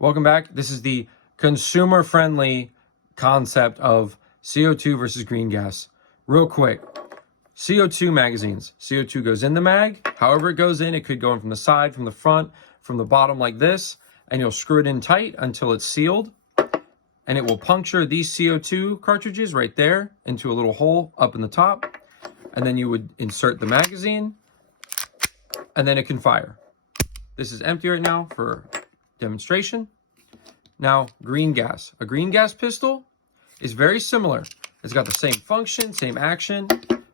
Welcome back. This is the consumer-friendly concept of CO2 versus green gas. Real quick, CO2 magazines. CO2 goes in the mag. However it goes in, it could go in from the side, from the front, from the bottom like this, and you'll screw it in tight until it's sealed. And it will puncture these CO2 cartridges right there into a little hole up in the top. And then you would insert the magazine, and then it can fire. This is empty right now for demonstration. Now, green gas. A green gas pistol is very similar. It's got the same function, same action,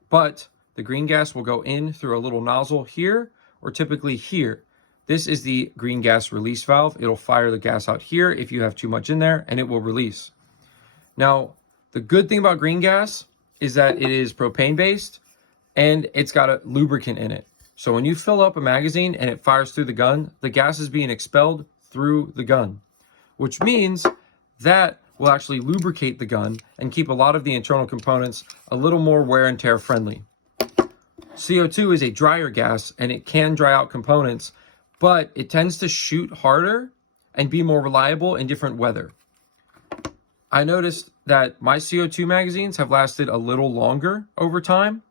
but the green gas will go in through a little nozzle here, or typically here. This is the green gas release valve. It'll fire the gas out here if you have too much in there, and it will release. Now, the good thing about green gas is that it is propane-based, and it's got a lubricant in it. So when you fill up a magazine and it fires through the gun, the gas is being expelled through the gun, which means that will actually lubricate the gun and keep a lot of the internal components a little more wear and tear friendly. CO2 is a drier gas and it can dry out components, but it tends to shoot harder and be more reliable in different weather. I noticed that my CO2 magazines have lasted a little longer over time.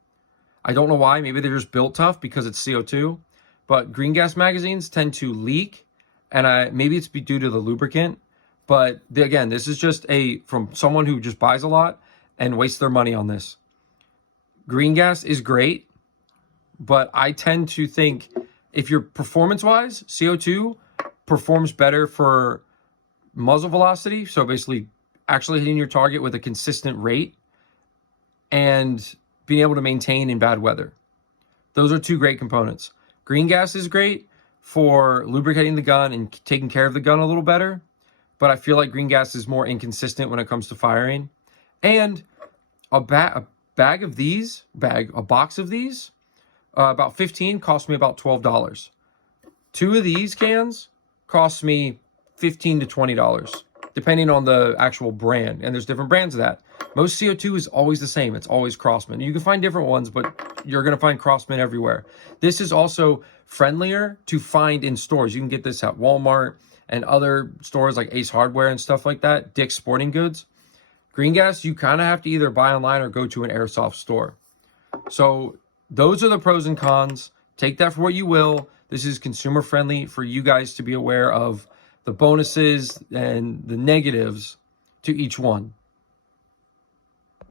I don't know why, maybe they're just built tough because it's CO2, but green gas magazines tend to leak, and maybe it's due to the lubricant, but again, this is just from someone who just buys a lot and wastes their money on this. Green gas is great, but I tend to think if you're performance-wise, CO2 performs better for muzzle velocity, so basically actually hitting your target with a consistent rate, and being able to maintain in bad weather. Those are two great components. Green gas is great for lubricating the gun and taking care of the gun a little better, but I feel like green gas is more inconsistent when it comes to firing. And a box of these, about 15, cost me about $12. 2 of these cans cost me $15 to $20, depending on the actual brand. And there's different brands of that. Most CO2 is always the same. It's always Crossman. You can find different ones, but you're going to find Crossman everywhere. This is also friendlier to find in stores. You can get this at Walmart and other stores like Ace Hardware and stuff like that, Dick's Sporting Goods. Green gas, you kind of have to either buy online or go to an airsoft store. So those are the pros and cons. Take that for what you will. This is consumer friendly for you guys to be aware of the bonuses and the negatives to each one.